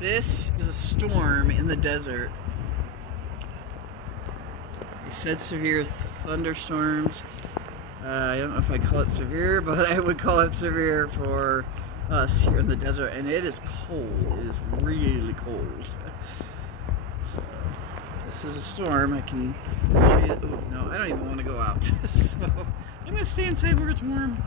This is a storm in the desert. They said severe thunderstorms. I don't know if I call it severe, but I would call it severe for us here in the desert. And it is cold. It is really cold. So, this is a storm. I can show you. Oh, no, I don't even want to go out. So I'm going to stay inside where it's warm.